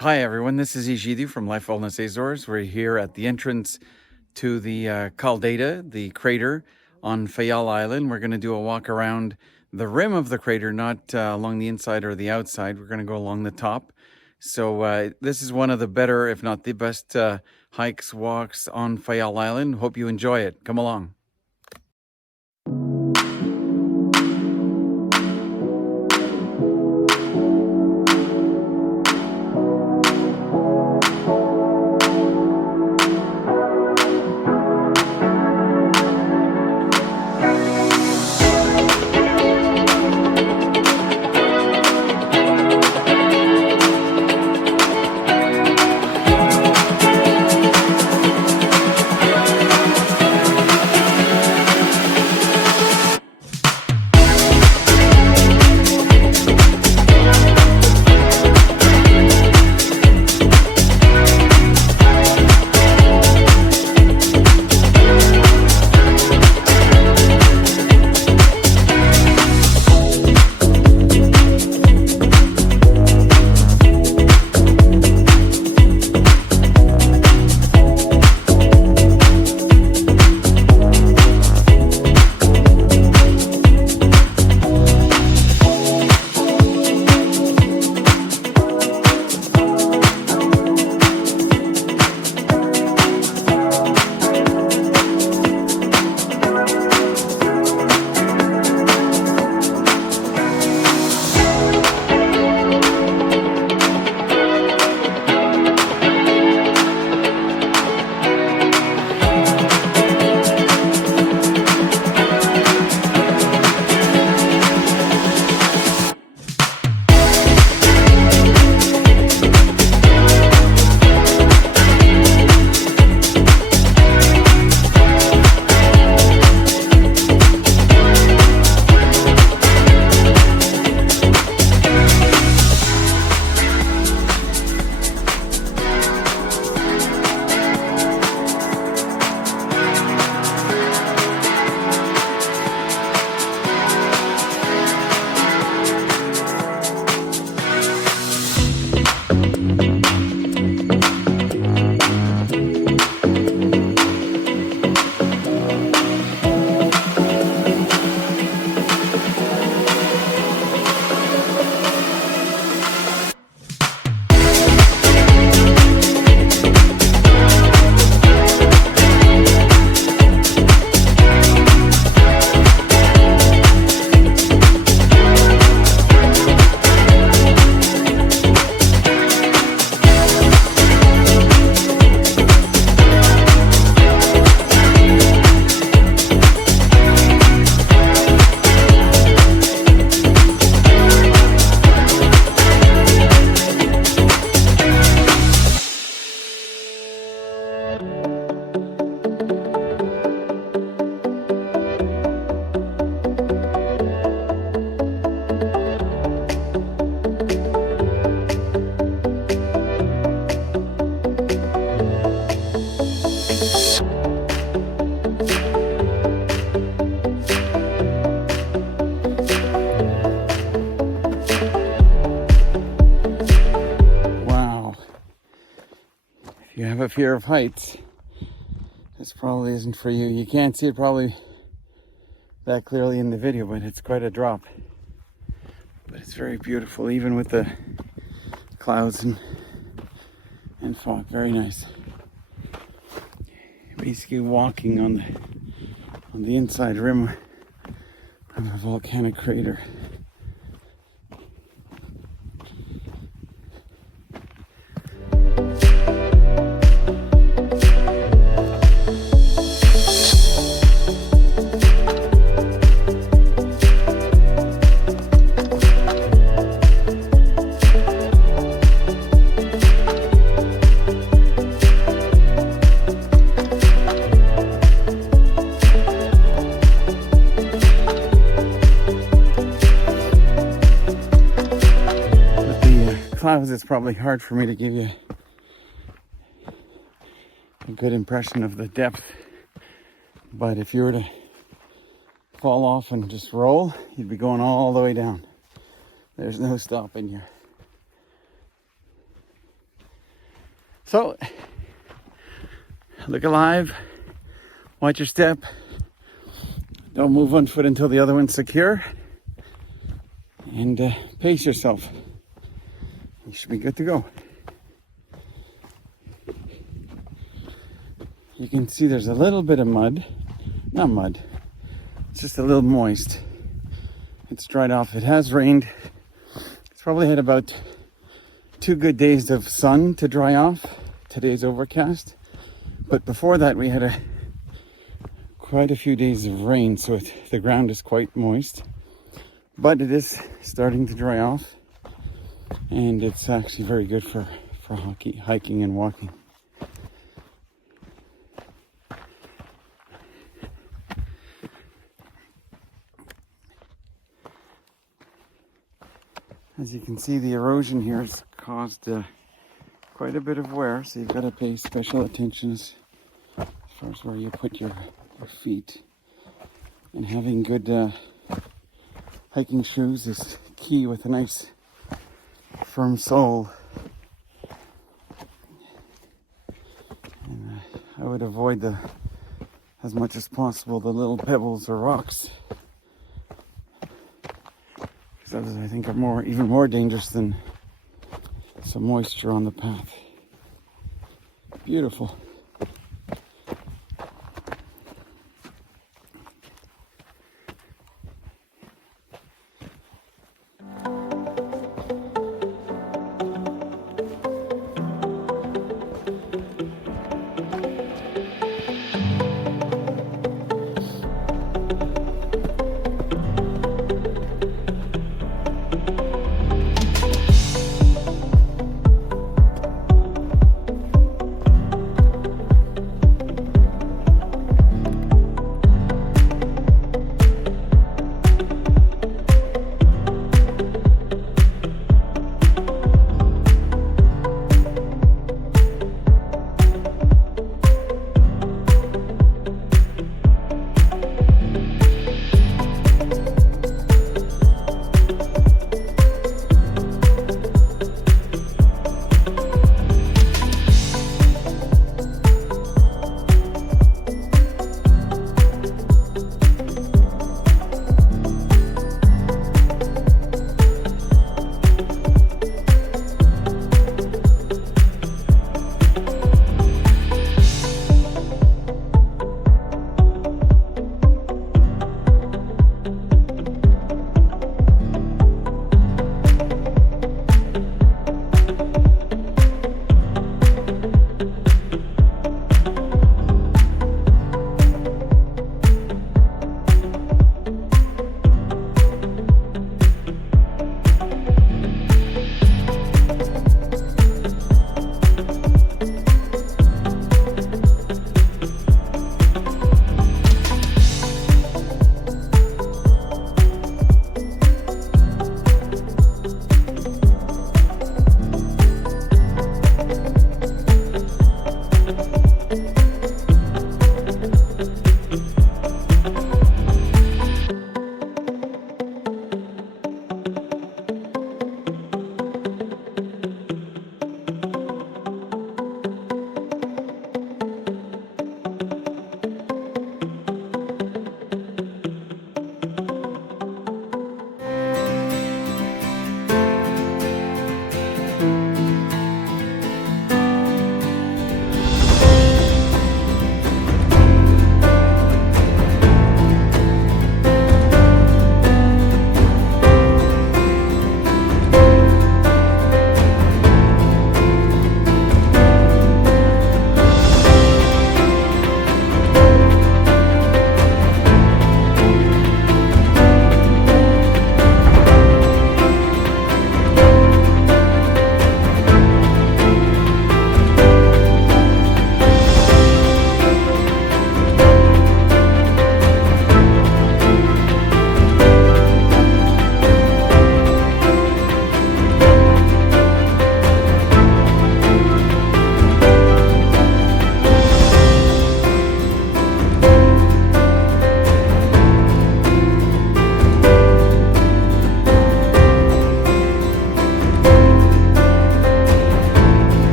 Hi everyone, this is Egidio from Life Wellness Azores. We're here at the entrance to the Caldera, the crater on Faial Island. We're going to do a walk around the rim of the crater, not along the inside or the outside. We're going to go along the top. So this is one of the better, if not the best, hikes, walks on Faial Island. Hope you enjoy it. Come along. If you have a fear of heights, this probably isn't for you. You can't see it probably that clearly in the video, but it's quite a drop. But it's very beautiful, even with the clouds and fog. Very nice. Basically walking on the inside rim of a volcanic crater. Clouds, it's probably hard for me to give you a good impression of the depth, but if you were to fall off and just roll, you'd be going all the way down. There's no stopping you. So, look alive, watch your step, don't move one foot until the other one's secure, and pace yourself. You should be good to go. You can see there's a little bit of mud, not mud, it's just a little moist. It's dried off, it has rained. It's probably had about 2 good days of sun to dry off. Today's overcast, but before that we had quite a few days of rain, so the ground is quite moist, but it is starting to dry off, and it's actually very good for hiking and walking. As you can see, the erosion here has caused quite a bit of wear, so you've got to pay special attention as far as where you put your feet. And having good hiking shoes is key with a nice firm sole. And I would avoid as much as possible the little pebbles or rocks, because those I think are even more dangerous than some moisture on the path. Beautiful.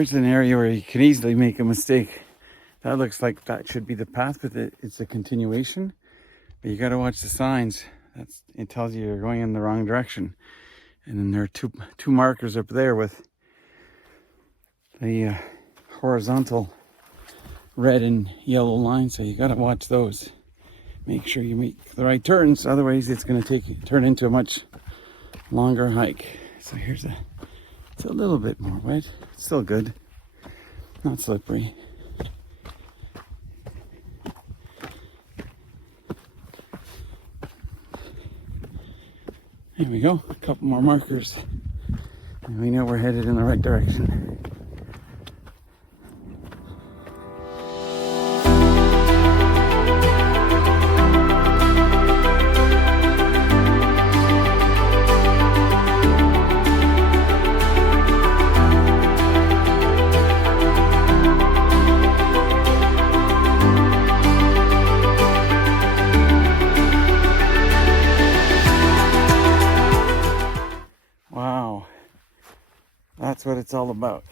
Here's an area where you can easily make a mistake. That looks like that should be the path, but it's a continuation. But you got to watch the signs. It tells you you're going in the wrong direction. And then there are two markers up there with the horizontal red and yellow lines. So you got to watch those. Make sure you make the right turns. Otherwise, it's going to turn into a much longer hike. So it's a little bit more wet. It's still good. Not slippery. There we go, a couple more markers, and we know we're headed in the right direction. That's what it's all about.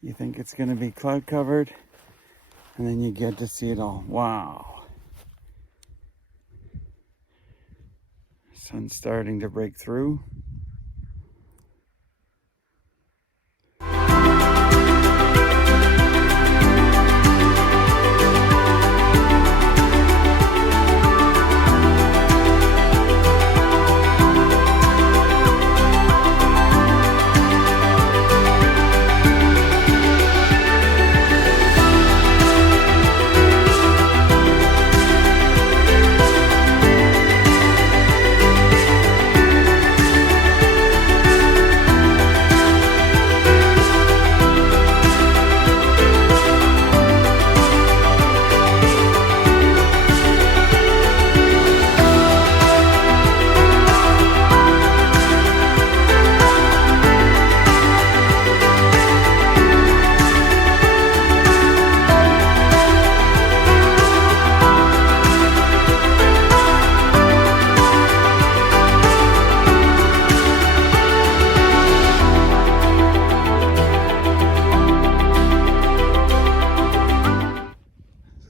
You think it's going to be cloud covered, and then you get to see it all. Wow. Sun's starting to break through.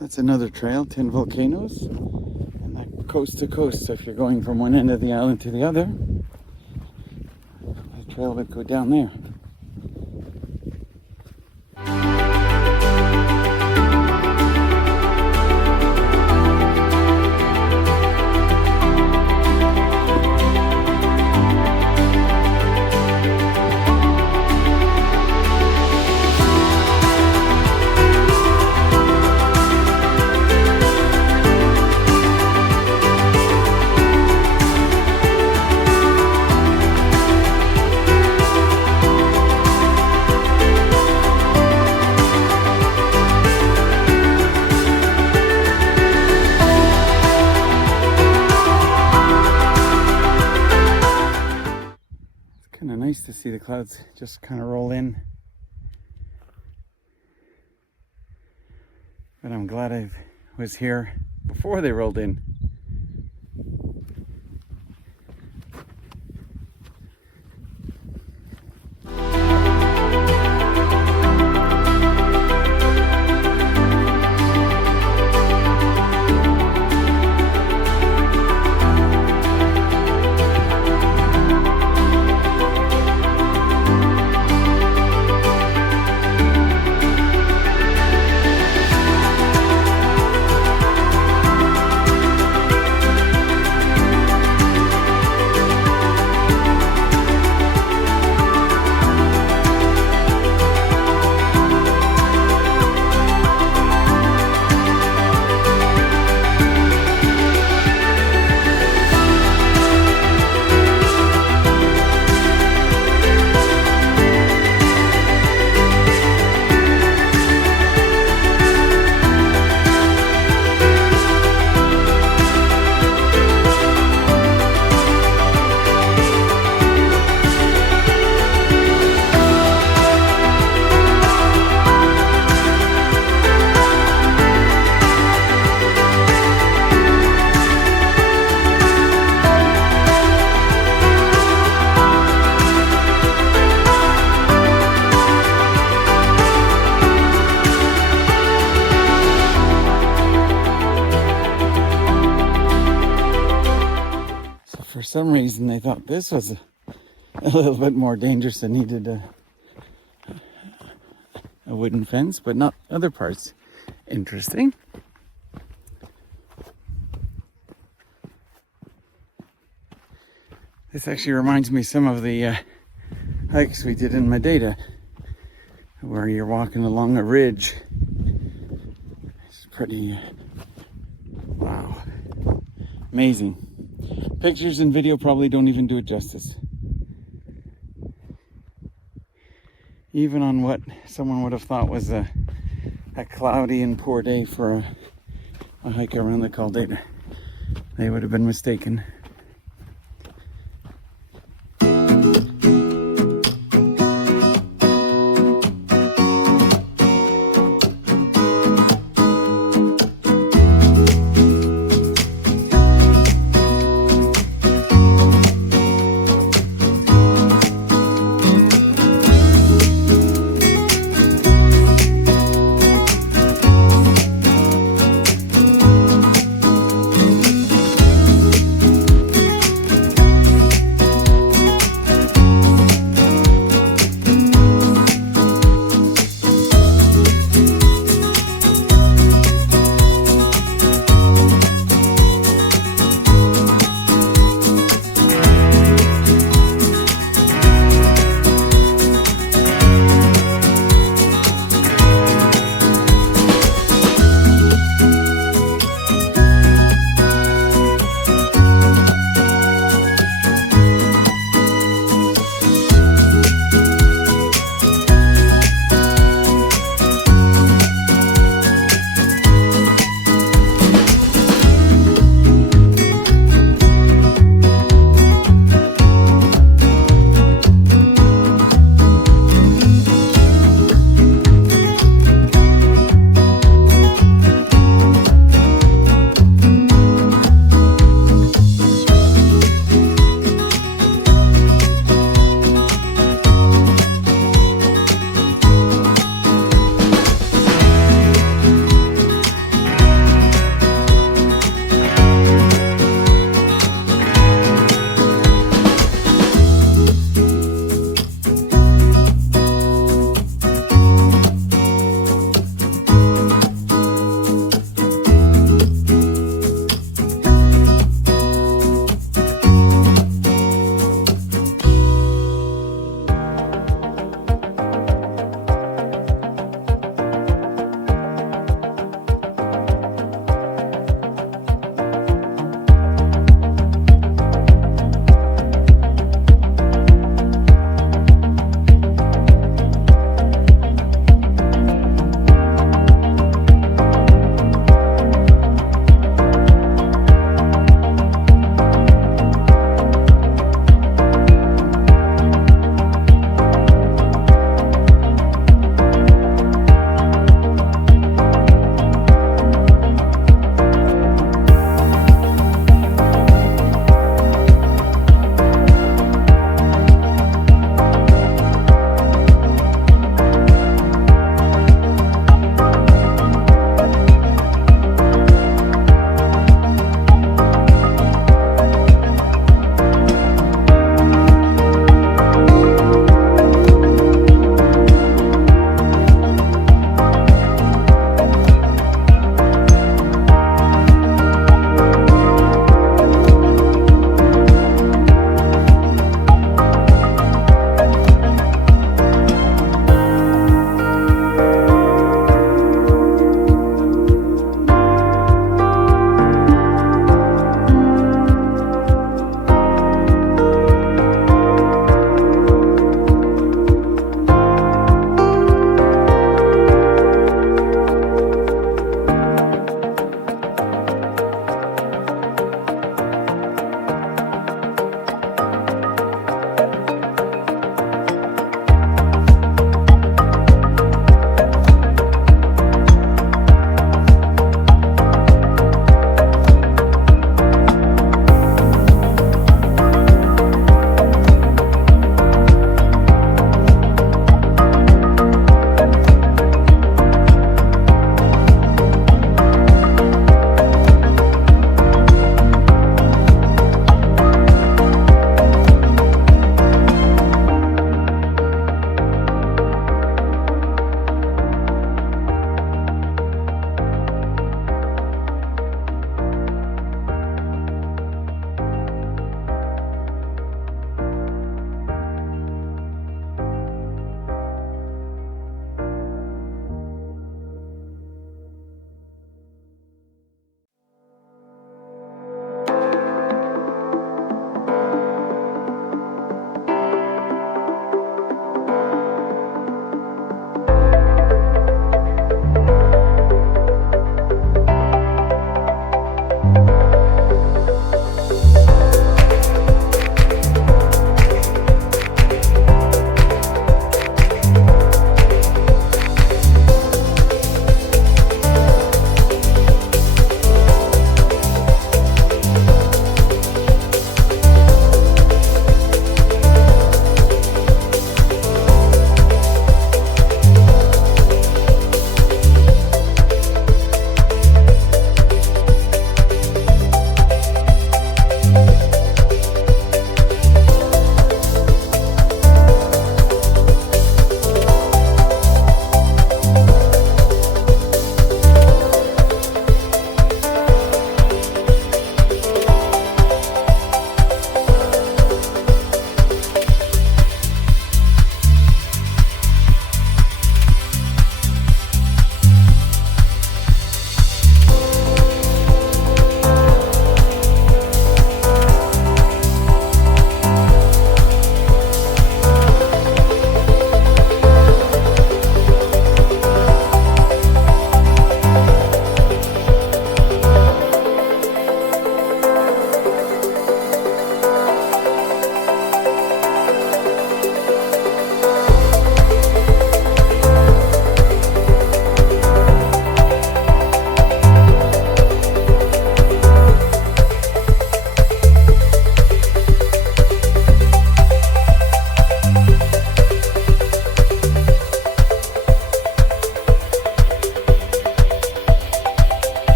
That's another trail, 10 volcanoes, and that coast to coast. So if you're going from one end of the island to the other, the trail would go down there. Kind of nice to see the clouds just kind of roll in. But I'm glad I was here before they rolled in. some reason they thought this was a little bit more dangerous and needed a wooden fence, but not other parts. Interesting. This actually reminds me some of the hikes we did in Madeira, where you're walking along a ridge. It's pretty, wow, amazing. Pictures and video probably don't even do it justice. Even on what someone would have thought was a cloudy and poor day for a hike around the Caldera, they would have been mistaken.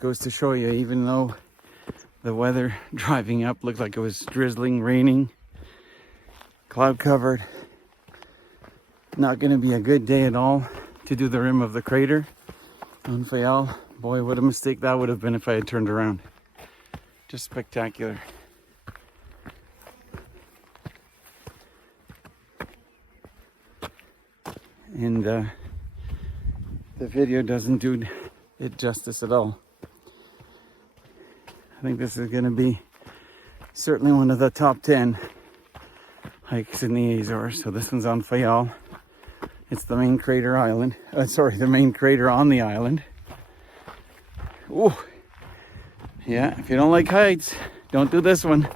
just goes to show you, even though the weather driving up looked like it was drizzling, raining, cloud covered, not going to be a good day at all to do the rim of the crater on Faial. Boy, what a mistake that would have been if I had turned around. Just spectacular. And the video doesn't do it justice at all. I think this is going to be certainly one of the top 10 hikes in the Azores. So this one's on Faial. It's the main crater island. The main crater on the island. Ooh. Yeah, if you don't like heights, don't do this one.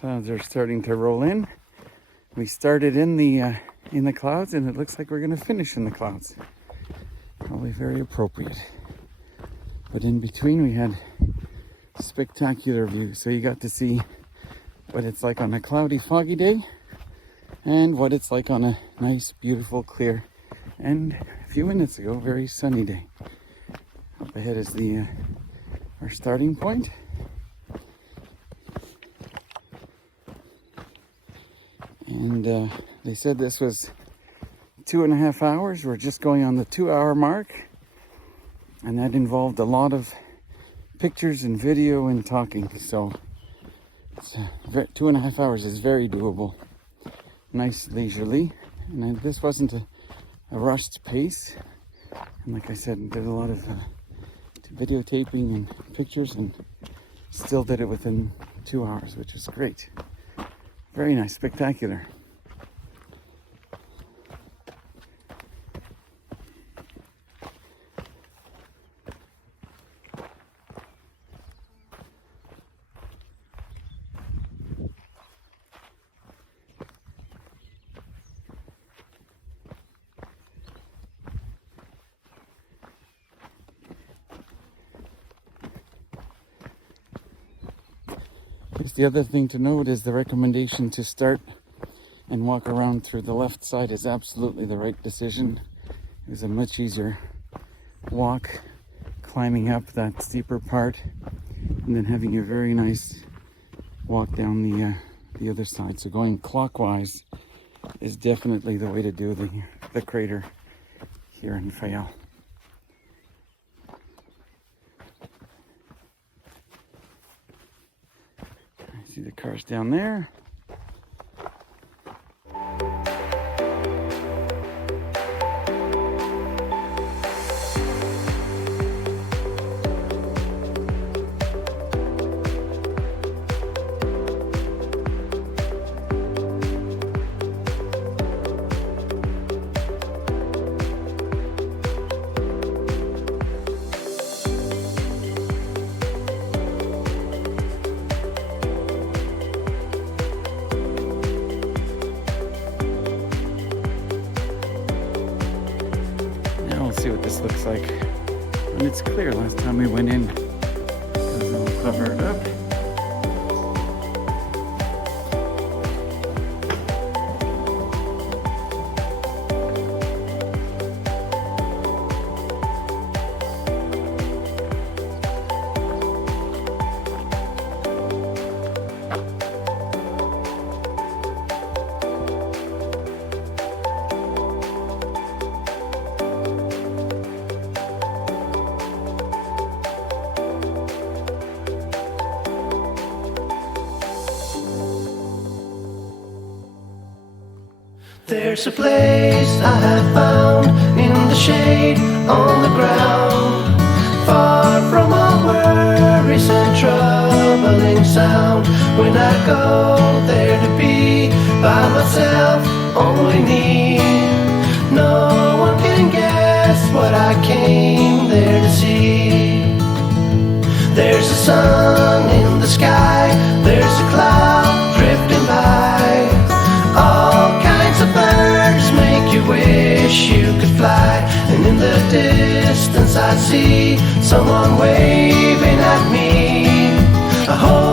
Clouds are starting to roll in. We started in the clouds, and it looks like we're going to finish in the clouds. Probably very appropriate. But in between, we had spectacular views. So you got to see what it's like on a cloudy, foggy day, and what it's like on a nice, beautiful, clear, and a few minutes ago, very sunny day. Up ahead is our starting point. And they said this was 2.5 hours. We're just going on the 2-hour mark. And that involved a lot of pictures and video and talking. So it's 2.5 hours is very doable. Nice leisurely. And this wasn't a rushed pace. And like I said, did a lot of videotaping and pictures, and still did it within 2 hours, which was great. Very nice, spectacular. The other thing to note is the recommendation to start and walk around through the left side is absolutely the right decision. It was a much easier walk climbing up that steeper part, and then having a very nice walk down the other side. So going clockwise is definitely the way to do the crater here in Faial. See the cars down there. this looks like. And it's clear. Last time we went in, it was all covered up. There's a place I have found in the shade on the ground, far from all worries and troubling sound. When I go there to be by myself, only me, no one can guess what I came there to see. There's a sun in the sky, there's a cloud drifting by, all kinds of birds make you wish you could fly. And in the distance I see someone waving at me. I hope